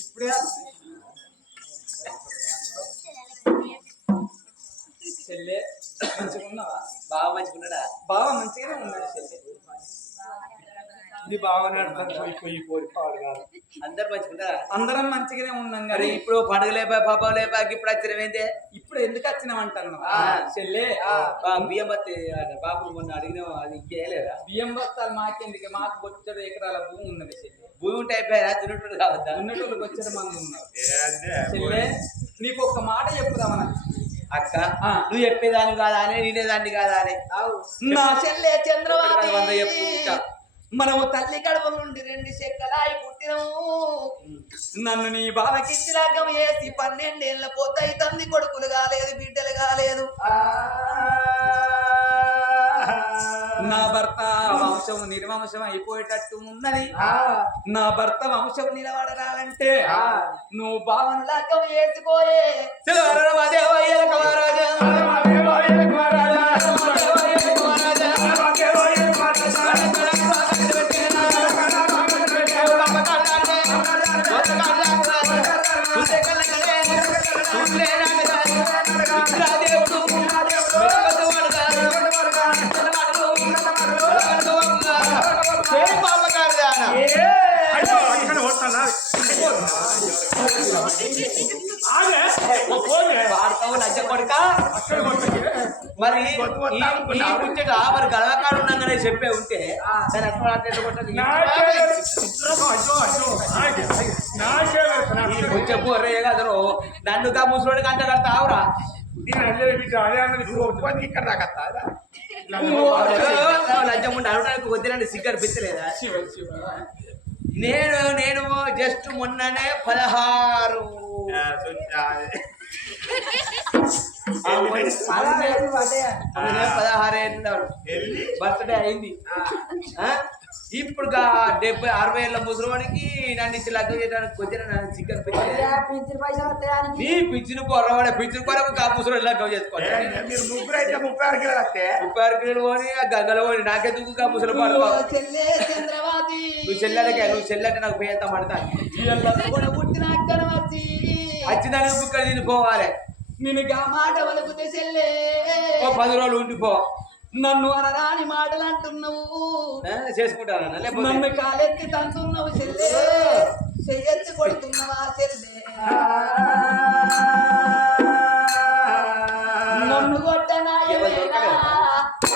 ఇప్పుడే చెల్లె మంచిగా ఉన్నావా? బాగా మంచిగున్నాడా? బాగా మంచిగానే ఉన్నాడు చెల్లె. ఇది బాగా పోయి పాడు కాదు. అందరు మంచిగున్నారా? అందరం మంచిగానే ఉన్నాం మరి కానీ ఇప్పుడు పండుగ లేపా పాపం లేపా ఇప్పుడు వచ్చినవేంటే ఇప్పుడు ఎందుకు వచ్చినామంటాను చెల్లె? బియ్యం బత్తి బాబు మొన్న అడిగినావు అది ఇంకేయలేదా? బియ్యం బస్తాలు మాకెందుకు? మాకు వచ్చే ఎకరాల భూమి ఉన్నది చెల్లె. భూమి ఉంటే అయిపోయారా? దున్నట్టు కావద్దా? ఉన్నటోళ్ళకి వచ్చే మంది ఉన్నారు చెల్లె. నీకు ఒక్క మాట చెప్పుదామని అక్క నువ్వు చెప్పేదాన్ని కాదా అని నేనేదాన్ని కాదా అని నా చెల్లె చంద్రబాబు 100 చెప్పు. మనము తల్లి కడప నుండి 2 చెక్కలాయి పుట్టినము. నన్ను నీ బావకిచ్చి లగ్గం వేసి 12 ఏళ్ళ పోతాయి. తండ్రి కొడుకులు కాలేదు, బిడ్డలు కాలేదు. నా భర్త వంశం నిర్వంశం అయిపోయేటట్టు ఉన్నది. నా భర్త వంశం నిలబడాలంటే నువ్వు భావన లగ్గం వేసుకోయే. మరి మరి గలవకాడు ఉన్నాగానే చెప్పే ఉంటే కొంచెం బోర్రే కదరు నన్ను కా ముసలోడి కంట కడతావురా. లంచం ఉంటే అడగడానికి వద్దురండి సిగ్గర్ పిచ్చలేదా? నేను జస్ట్ మొన్ననే 16 బర్త్డే అయింది. ఇప్పుడు 70-60 ఏళ్ళ ముసలివాడికి నన్ను ఇచ్చి లగ్గం చేయడానికి కొద్దిగా నన్ను చికెన్ నీ పిచ్చిని కొరవాడే పిచ్చిని కొరకు కా ముసలి లగ్గం చేసుకోవాలి. 36 కిలోలు పోని ఆ గంగలో పోని నాకెందుకు కా ముసలి పాడు. నువ్వు చెల్లెలకే నువ్వు చెల్లెంటే నాకు పేత పడతాను. వచ్చిందానికి బుక్కలు తినిపోవాలి. నేను మాట వలుకుతే చెల్లే 10 రోజులు ఉండిపో. నన్ను అనరాని మాటలు అంటున్నావు. చేసుకుంటానా? నన్ను కాలెత్తి తంటున్నావు చెల్లే. చెయ్యెత్తి కొడుతున్నావా చెల్లే? నన్ను కొట్టనా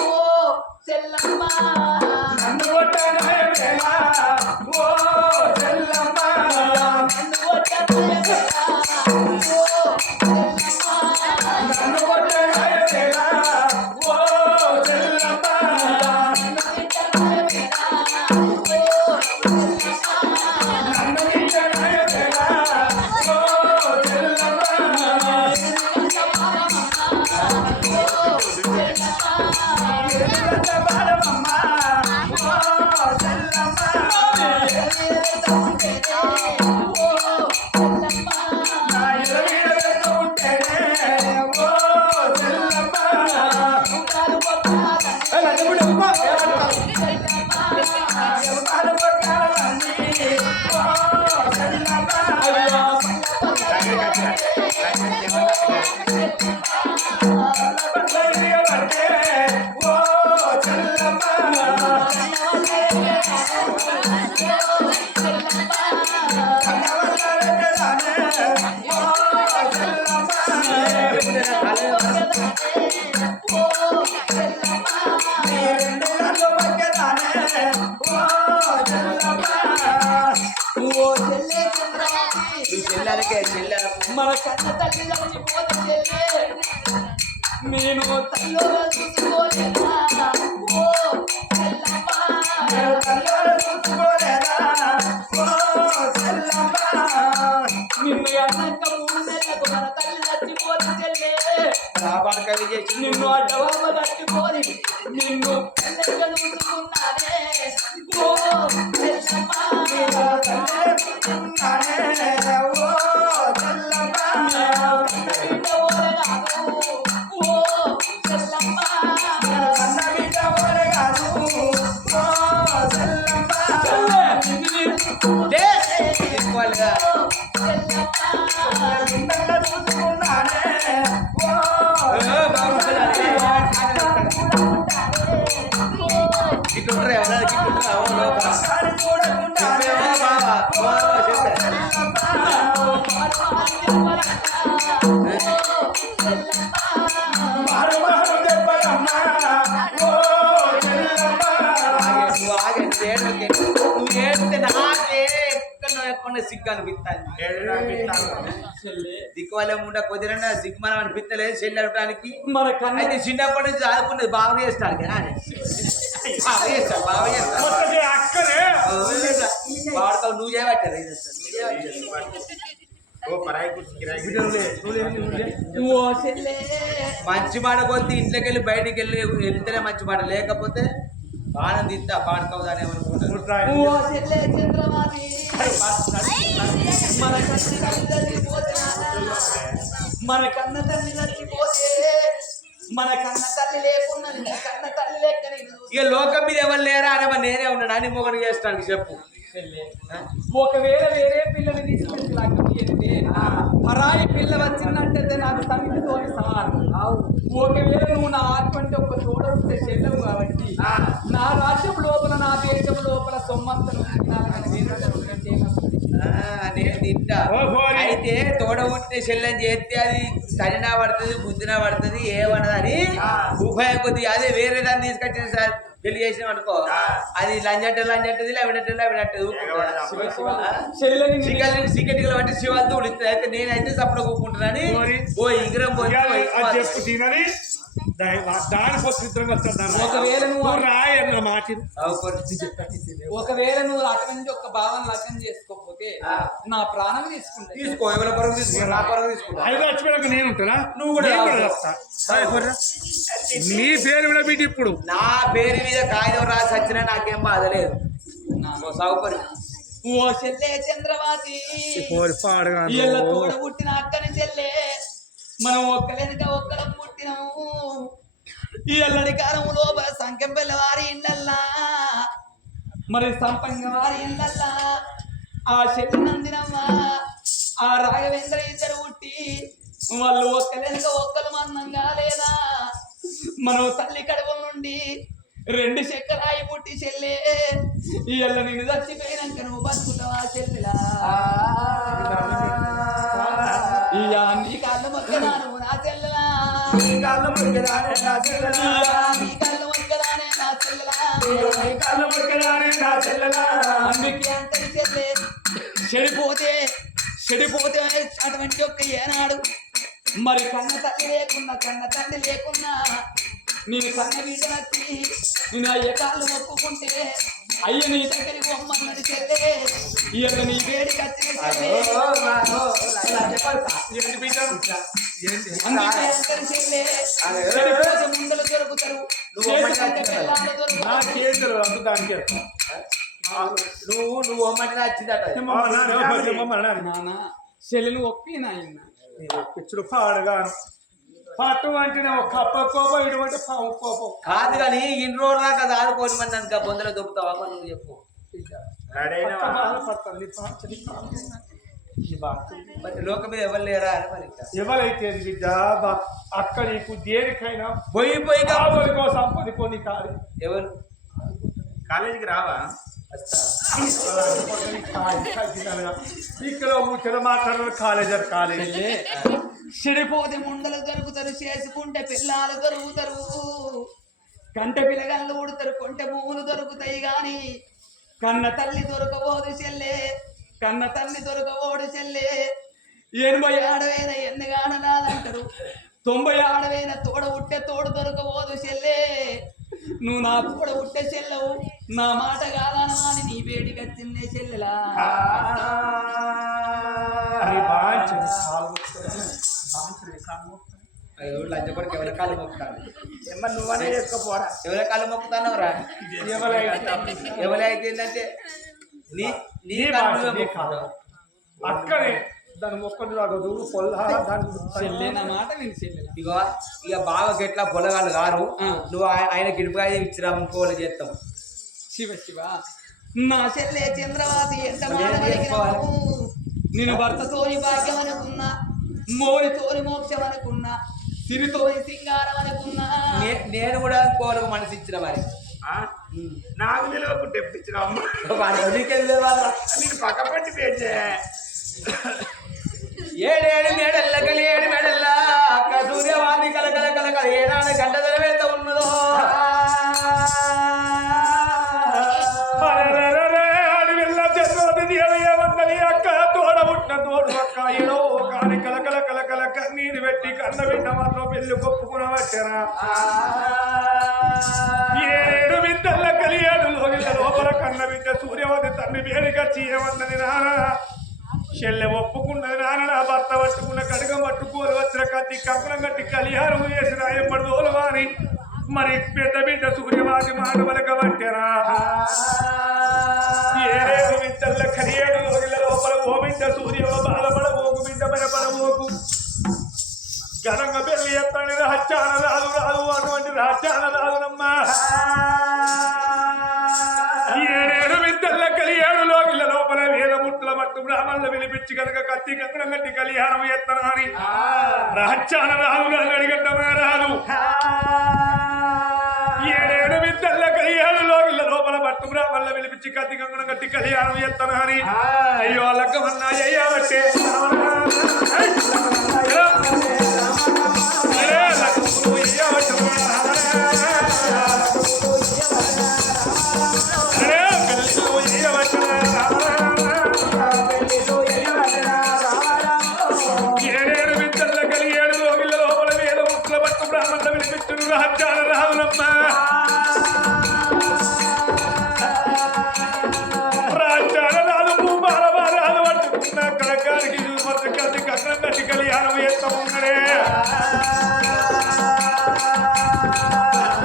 ఓ చెల్లమ్మ, నన్ను కొట్టనా ఓ చెల్లమ్మ, నన్ను కొట్టనా మన కన్న తల్లి చచ్చిపోతే నేను తల్లో చూసుకోలేదా? ఓ నిన్ను అన్నాక 3 నెలలకు మన తల్లి చచ్చిపోతే చెల్లే నిన్ను అడ్డవామ చచ్చిపోని నిన్ను చూసుకున్నానే. ఓ చెల్లమ్మ కావాలిగా గిట్టుంటారా ఎవరైనా నువ్వు ఏడితే నాకే ఎక్కడ సిగ్గు అనిపిస్తాను దిక్కు వాళ్ళ ఉండ కొద్దిరన్నా సిగ్గు మనం అనిపిస్తలేదు చెల్లి అనడానికి మన కన్నా అయితే చిన్నప్పటి నుంచి ఆదుకున్నది బాగా చేస్తాడు కదా బాగా చేస్తాడు వాడతావు నువ్వు చేయబట్టారు మంచి మాట కొద్ది ఇంట్లోకి వెళ్ళి బయటికి వెళ్తేనే మంచి మాట లేకపోతే బాణం తింటా పాడుకోవు దాని ఏమనుకుంటారు మన కన్న తల్లి చచ్చిపోతే మన కన్న తల్లి లేకున్నా కన్న తల్లి లేక ఇక లోకం మీద ఎవరు లేరా అని నేనే ఉన్నాను అని మొగడు చేస్తాను చెప్పు ఒకవేళ వేరే పిల్లని తీసుకొచ్చి లగ్నం చేస్తే పరాయి పిల్ల వచ్చిందంటే నాకు తల్లితో సమానం ఒకవేళ నువ్వు నా ఆత్మంటే ఒక తోడ ఉంటే చెల్లవు కాబట్టి నా రాజ్యం లోపల నా దేశం లోపల సొమ్మంతను నేను తింటా అయితే తోడ ఉంటే చెల్లెని చేస్తే అది తడినా పడుతుంది బుద్ధినా పడుతుంది ఏమన్నదని ఉభయ కొద్ది అదే వేరే దాన్ని తీసుకొచ్చింది సార్ పెళ్లి చేసినాం అనుకో అది లంజంటది లేవినట్టు సికెటికలు అంటే శివాలతో ఉడుతుంది అయితే నేనైతే సప్పుడు కూకుంటున్నాని ఓ ఇంగ్రం పోయి ఒకవేళ నువ్వు అక్కడి నుంచి ఒక భావన లగ్నం చేసుకోకపోతే నా ప్రాణం తీసుకుంటా తీసుకో ఎవరి పరుగు తీసుకో నా పరుగు తీసుకుంటా నేను ఉంటానా నువ్వు కూడా నీ పేరు కూడా బిడ్డ ఇప్పుడు నా పేరు మీద కాగితం రాసి వచ్చినా నాకేం బాధ లేదు సౌకర్యం ఓ చెల్లె చంద్రవాతి పాడుగా తోడ పుట్టిన అక్కని చెల్లె మనం ఒక్కలేనిక ఒక్కలం పుట్టినము ఈ అల్లడి కాలం లోపల సంకెంపల్ల వారి ఇళ్ళల్లా మరి సంపంగ వారి ఇళ్ళల్లా ఆ చెల్లి నందినమ్మ ఆ రాఘవేంద్ర ఇద్దరు పుట్టి వాళ్ళు ఒక్కలేనిక ఒక్కలు మందంగా లేదా మనం తల్లి కడుపు నుండి 2 చెక్కరాయి పుట్టి చెల్లె ఈ అల్ల నేను చచ్చిపోయినాక నువ్వు బతుకుతావా చెల్లెలా నీ కాళ్ళు మొక్కదాను నా చెల్లెలా నీ కాళ్ళు మొక్కదానే నా చెల్లెలా నీ కాళ్ళు మొక్కదానే నా చెల్లెలా నీ కాళ్ళు మొక్కదానే నా చెల్లెలా అందుకే అంతటి చెల్లె చెడిపోతే అటువంటి ఒక్క ఏనాడు మరి కన్న తల్లి లేకున్నా కన్న తండ్రి లేకున్నా నేను కన్న వీట వచ్చి నేను అయ్య కాళ్ళు మొక్కుకుంటే అయ్య నీ దగ్గరికి బొమ్మన్నది చెల్లె ఇయ్య నీ వేడికి వచ్చిన చెల్లె ముందలు దొరుకుతారు నువ్వు అమ్మంటే వచ్చిందట నాన్న చెల్లెలు ఒప్పి నాయన పిచ్చుడు పాడుగాను పట్టు అంటే ఒక కోపం ఇటువంటి కోపం కాదు కానీ ఇన్ని రోజులు దాకా దాడుకోని మంది అనుక బొందలో దొరుకుతావా నువ్వు చెప్పు లోకం మీద ఎవరు లేరా అని మరి ఎవరైతే బిడ్డ అక్క నీకు దేనికైనా పోయి సంపద కొన్ని కాదు ఎవరు కాలేజీకి రావా ఇక్కడ ముచ్చట మాట్లాడారు కాలేజీ చెడిపోతే ముండలు దొరుకుతారు చేసుకుంటే పిల్లలు దొరుకుతారు కంట పిల్లగాళ్ళు ఉడతారు కొంటె భూములు దొరుకుతాయి గాని కన్న తల్లి దొరకబోదు చెల్లె కన్న తల్లి దొరకబోడు చెల్లె 80 ఆడవైన ఎన్నిగానలాదంటారు 90 ఆడవైన తోడ ఉట్టే తోడు దొరకబోదు చెల్లె నువ్వు నా తోడ ఉట్టే చెల్లెవు నా మాట కాదనా అని నీ వేడికి వచ్చిందే చెల్లెలా లంచపడికి ఎవరి కాళ్ళు మొక్కుతాను నువ్వనే చేసుకోపోరా ఎవరి కాళ్ళు మొక్కుతాను రా ఎవరైతే ఏంటంటే అక్కడే దాని మొక్కలు తాగదు చెల్లె నా మాట నేను చెల్లె ఇక బాగా గట్లా పొలగాళ్ళు గారు నువ్వు ఆయన గిడిపాయ ఇచ్చిరా ఇంకోళ్ళు చేస్తాం శివ నా చెల్లె చంద్రవాతి ఎంత నేను భర్తతోని భాగ్యం అనుకున్నా, మోడితోని మోక్షం అనుకున్నా, సిరితోని సింగారం అనుకున్నా. నేను కూడా కోరకు మనసు ఇచ్చిన వారి నాకు నిలవకుంటే ఎప్పించిన అమ్మ నేను పక్క పట్టి పేచే ఏడేడు మేడల్ల కలి ఏడు మేడల్ల అక్క సూర్యవాది కలకల కలకల ఏడాది గంట ధరవేత ఉన్నదో అడవిల్ల చంద్రవతి ఏమందని అక్క తోడబుట్టిన తోడు అక్క ఏదో కాని కలకల కలకల కన్నీరు పెట్టి కన్న బిడ్డ మాత్రం పెళ్లి కొప్పుకున్న వచ్చారా ఏడు బిడ్డల కలియాడు లోపల కన్న బిడ్డ సూర్యవతి తండ్రి వేడికొచ్చి ఏమన్నది నానా చెల్లె ఒప్పుకున్నది నాన్న నా భర్త పట్టుకున్న కడుగ పట్టుకోలు వచ్చిన కత్తి కంపలం కట్టి కళ్యాణం చేసి రాయపడి తోలవాని మరి పెద్ద బిడ్డ సూర్యవాది మాట వలక పట్టారా ఏడు బిడ్డల కలియాడు లోపల ఓ బిడ్డ సూర్యవ బాధపడబోకు బిడ్డ భయపడబోకు ఘనంగా పెళ్లి ఎత్తాని రాజ్యాన రాదు రాదు అటువంటి రాజ్యాన రాదునమ్మా ఏడేడు విద్యల్ల కలియాడు లోగిళ్ళ లోపల వేల ముట్ల మట్టు బ్రాహ్మణులు పిలిపించి కనుక కత్తి కంకణం కట్టి కళ్యాణం ఎత్తనాని రాజ్యాన రాదు అడిగట్టమా రాదు ఏడేడు విద్యల్ల కలియాడు లోగిళ్ళ లోపల మట్టు బ్రాహ్మణులు పిలిపించి కత్తి కంకణం కట్టి కళ్యాణం ఎత్తనాని అయ్యో లగ్గమన్నా అయ్యావట్టే ఏడేడు విద్యల్ల కలిగేడు లోగిళ్ళ లోపల వేల ముట్ల పట్టు బ్రాహ్మణ వినిపించును రాజ్యాల రావునమ్మా రాజ్యాల రాదు భూమాల వారాలు పట్టుకున్న కళకారికి చూసి కలిసి కట్నం కట్టి కళ్యాణం చేస్తా ఉన్నడే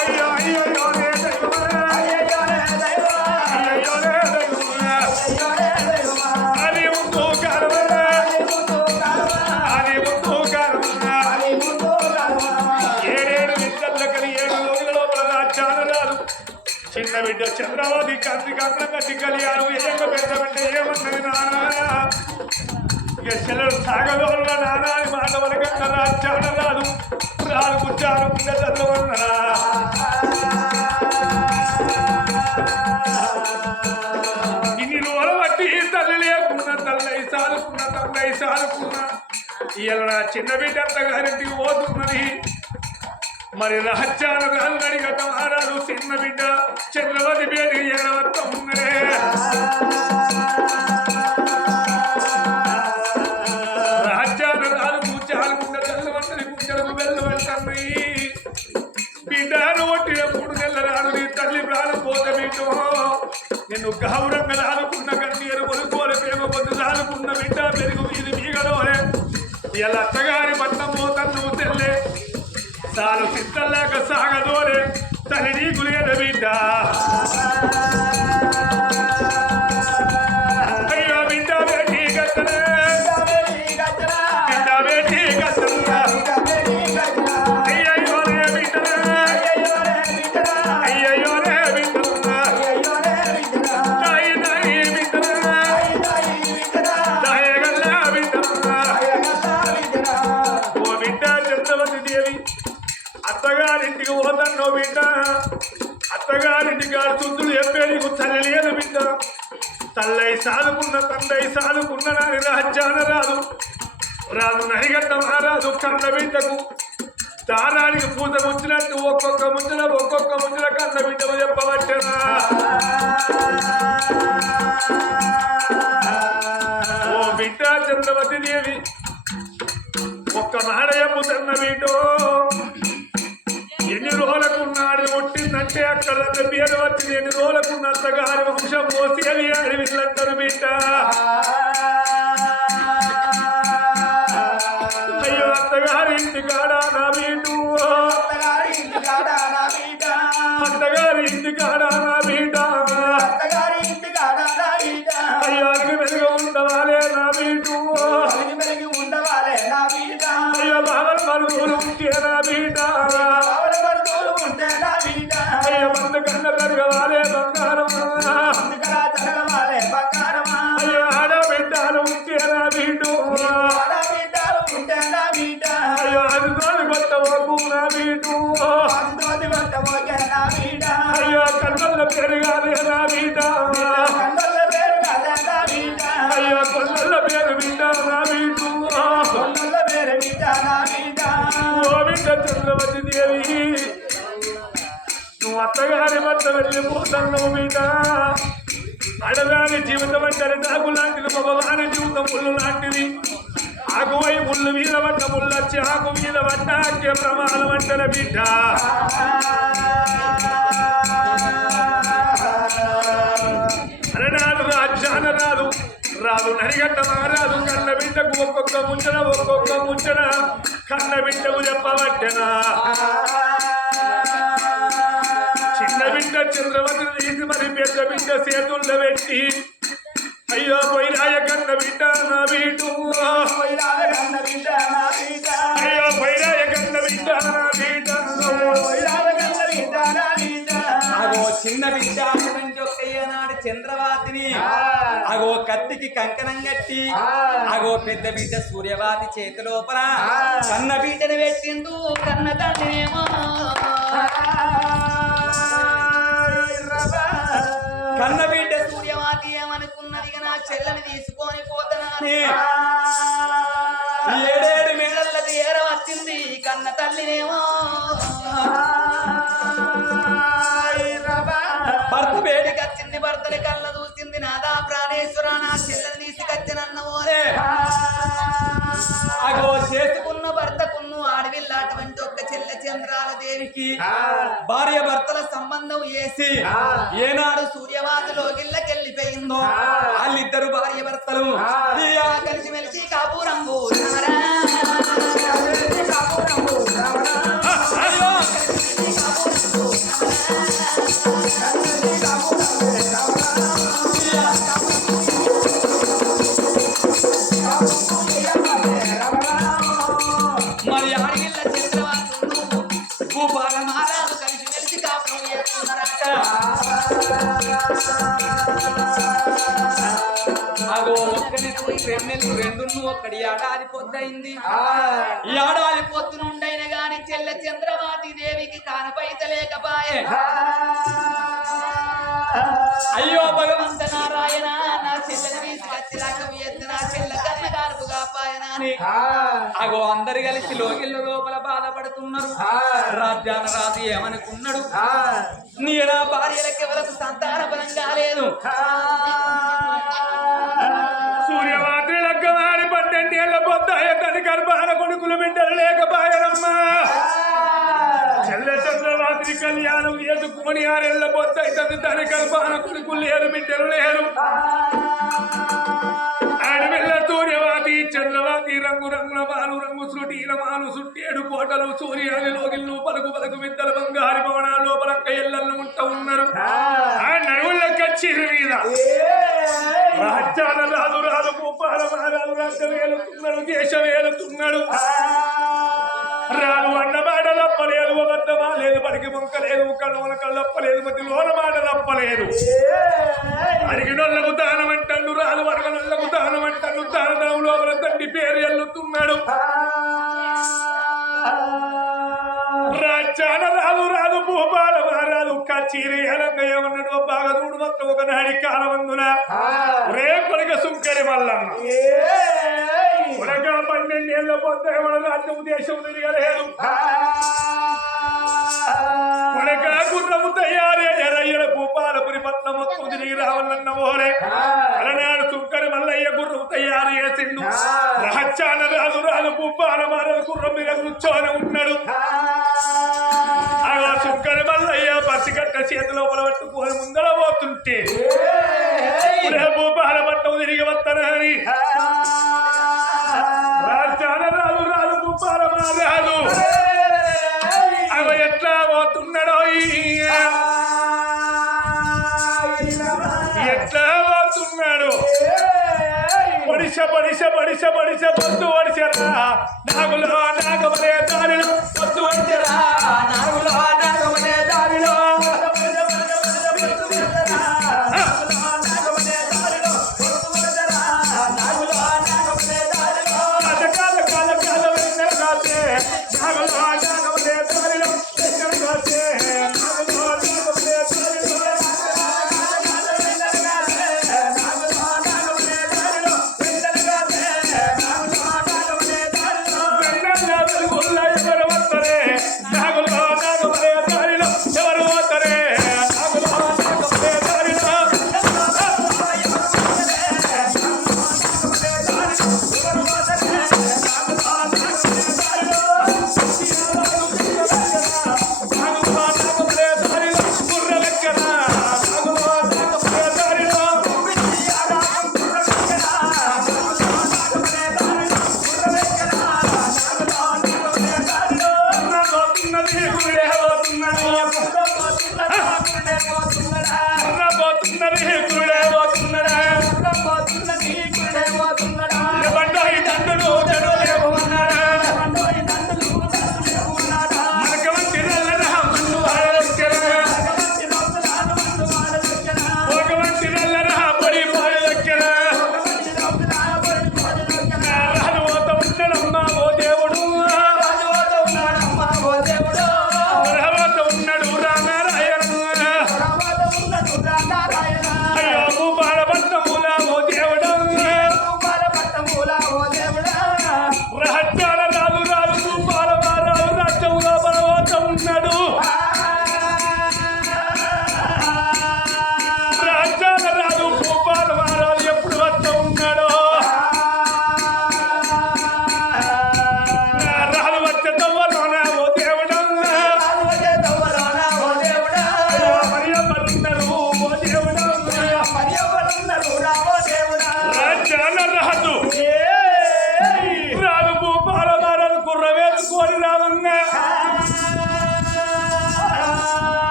అయ్యో అయ్యో చిన్న బిడ్డ చంద్రబాబు కంది కంకణం కట్టి కళ్యాణం ఏక పెద్ద బిడ్డ ఏమన్నది నానా ఇక చెల్లెలు సాగదోళ్ళ నానా అని మాట వలకన్న రాజ్యాన రాదు రాదు కూర్చాను కింద చల్లవన్నరా ఇన్ని రోజులు బట్టి తల్లి లేకున్నా తల్లై సాదుకున్నా ఇవాళ నా చిన్న బిడ్డ అంతగారింటికి పోతున్నది మరి రాజ్యాలు రాదు అడిగట మారాదు చిన్న బిడ్డ చంద్రవతి పేరు ఏడవత్త ఉన్నదే రాజ్యాలు రాదు కూర్చాలు గుండ చల్లవన్నది గుండెలకు వెళ్ళవన్నయి బిడ్డ ఒట్టిన 3 నెలల రాదు నీ తల్లి ప్రాణం పోతే బిడ్డో నిన్ను గౌరంగా రాదుకున్న కన్నీరు కొనుక్కోలు ప్రేమ పొద్దు రాదుకున్న బిడ్డ పెరుగు ఇది మీగలోనే ఇలా అత్తగారి పట్నం పోతాను నువ్వు తెల్లే తాను సిద్ధంలాక సాగదోరే తల్లి నీకు లేదు బిడ్డ అయ్యో బిడ్డ బేటీ కత్తనే బిడ్డ బేటీ కత్తనా అయ్యో రే బిడ్డనా అయ్యో రే బిడ్డనా దాయి దాయి బిడ్డనా దాయగల్లా బిడ్డనా ఓ బిడ్డ చంద్రవతి దేవి అత్తగారింటికి పోతాను బిడ్డ అత్తగారింటికి ఆడుతుందులు చెప్పే నీకు తల్లి లేదు బిడ్డ తల్లై సాదుకున్న తండ్రి సాదుకున్న నాని రాజ్యాన రాదు రాదు నడిగట్ట మారాదు కన్న బిడ్డకు దానానికి పూత ముంచినట్టు ఒక్కొక్క ముంచుల కన్న బిడ్డకు చెప్పబట్టనా ఓ బిడ్డ చంద్రవతి దేవి ఒక్క నాడయము తన్న బిడ్డో ఎన్ని రోజులకున్నాడు కొట్టిందంటే అక్కడ పేరు వచ్చింది ఎన్ని రోజులకున్నంతగారి వంశం మోసి అని వీళ్ళందరూ బిడ్డ అయ్యో అత్తగారింటి కాడా నా బిడ్డు అత్తగారి ఇంటి కాడా నా బిడ్డ అయ్యో అడిగి మెరుగు ఉండవాలే నా బిడ్డు అయ్యో బాబల్ మరుగులు ఉంటే నా బిడ్డ అయ్యో మందు కన్న పెరగవాలే బంగారం అయ్యో ఆడబిడ్డలు ఉంటే నా పేరు కాదే నా బిడ్డ అయ్యో కొల్ల పేరు బిడ్డ నా బిడ్డ ఓ బిడ్డ చంద్రవతి దేవి నువ్వు అత్తగారి వద్ద వెళ్ళిపోతున్నావు బిడ్డ అడదాని జీవితం అంటే నాకు లాంటిది మగవాని జీవితం ముళ్ళు లాంటిది ఆకువై ముళ్ళు మీద పడ్డ ముళ్ళొచ్చి ఆకు మీద పడ్డ అక్కే ప్రమాదం అంటారు బిడ్డ అరనాడు రాజ్యాన రాదు రాదు నరిగట్ట మారాదు కన్న బిడ్డకు ఒక్కొక్క ముంచన కన్న బిడ్డకు చెప్పబట్టెనా చిన్న బిడ్డ చంద్రవతిని తీసి మరి పెద్ద బిడ్డ చేతుల్లో పెట్టి అయ్యో పొయ్యిరాయ కన్న బిడ్డ నా బిడ్డ అయ్యో పొయ్యిరాయ కన్న బిడ్డ నా బిడ్డ అగో చిన్న బిడ్డ నాడు చంద్రవాతిని అగో కత్తికి కంకణం కట్టి అగో పెద్ద బిడ్డ సూర్యవాతి చేతి లోపల కన్న బిడ్డను పెట్టిండు కన్న తండ్రినేమో కన్న బిడ్డ సూర్యవాతి ఏమనుకున్నది నా చెల్లని తీసుకొని పోతానని 7 మేడలది ఏర వచ్చింది కన్న తల్లినేమో భర్త వేడికి వచ్చింది భర్తని కళ్ళ చూసింది నాదా ప్రాణేశ్వర నా చెల్లని తీసుకొచ్చినన్నవోరే అగో చేసుకున్న భర్తకున్ను ఆడవిల్లాటువంటి ఒక్క చెల్లె చంద్రాల దేవికి భార్య భర్తల సంబంధం వేసి ఏనాడు సూర్యవాదిలో గిల్లకెళ్ళిపోయిందో వాళ్ళిద్దరు భార్య భర్తలు కలిసి మెలిసి కాపురంగు మరి ఆడగిళ్ళ చంద్రవాసును భూపాల మహారాజు కలిసి మెలిసి కాపురం చేస్తున్నారట అగో ఒక్కనెత్తి 2 నెలలు 2 ఒక్కడి ఏడాది పొద్దయింది ఈ ఏడాది పొద్దునుండైన గాని చెల్లె చంద్రవాతి దేవికి కానపైతలేకపాయే అయ్యో భగవంత నారాయణ నా చెల్లెని తీసుకొచ్చినాక నా చెల్లె కన్న కానుపుగా పాయనాని అగో అందరు కలిసి లోగిళ్ళ లోపల బాధపడుతున్నారు రాజ్యాన రాజు ఏమనుకున్నాడు నీ నా భార్యలకు ఎవరికి సంతాన బలం కాలేదు సూర్యవాత్రి లగ్గమాడి 12 ఏళ్ల పొద్దాయ తని గర్భాన కొడుకులు బిడ్డలు లేకపాయనమ్మా చెల్లె చంద్రవాత్రి కళ్యాణం చేసుకుని 6 ఏళ్ల పొద్దాయి తని గర్భాన కొడుకులు లేరు బిడ్డలు లేరు ఆడపిల్ల సూర్యవాతి చంద్రవాతి రంగు రంగుల మాలు రంగు శృటీల మాలు సుట్టేడు కోటలు సూర్యాది లోగిళ్ళు పలుకు మిద్దల బంగారు భవనాలు లోపలక్క ఇళ్లను ఉంట ఉన్నారు ఆ నడువుల కచ్చిరి మీద రాజ్యాన రాదు భూపాల మహారాజు రాజ్యం ఏలుతున్నాడు దేశం ఏలుతున్నాడు రాదు అన్నమాట తప్పలేదు అబద్ధమా లేదు పడికి మొక్క లేదు కళ్ళ కళ్ళప్పలేదు మధ్య లోన మాట తప్పలేదు అడిగినోళ్లకు దానం అంటాడు రాదు అడగనోళ్లకు దానం అంటాడు దానదాము లోపల తండ్రి పేరు ఎల్లుతున్నాడు రాజ్యాన రాదు భూపాల మహారాజు కచ్చీరి ఎలంగా ఏమన్నాడు బాగా చూడు మొత్తం ఒక నాడి కాలమందున రే కొడుక సుంకరి మల్లన్న కొడక 12 ఏళ్ల పొద్దు మన రాజ్యం దేశం తిరగలేదు కొడక గుర్రము తయారు ఎరయ్యల భూపాలపురి పట్నం మొత్తం తిరిగి రావాలన్న ఓరే అలనాడు సుంకరి మల్లయ్య గుర్రం తయారు చేసిండు రాజ్యాన రాదు భూపాల మహారాజు గుర్రం మీద కూర్చొని ఉన్నాడు అలా సుంకరి మల్లయ్య పసిగట్ట చేతి లోపల పట్టుకొని ముందర పోతుంటే భూపాల పట్టం తిరిగి వస్తానని రాజ్యాన రాదు భూపాల మహారాజు అవి ఎట్లా పోతున్నాడో ఎట్లా పోతున్నాడు పడిస పొద్దు వడిసరా నాగులో నాగమలే దారిలో పొద్దు వడిసరా నాగులో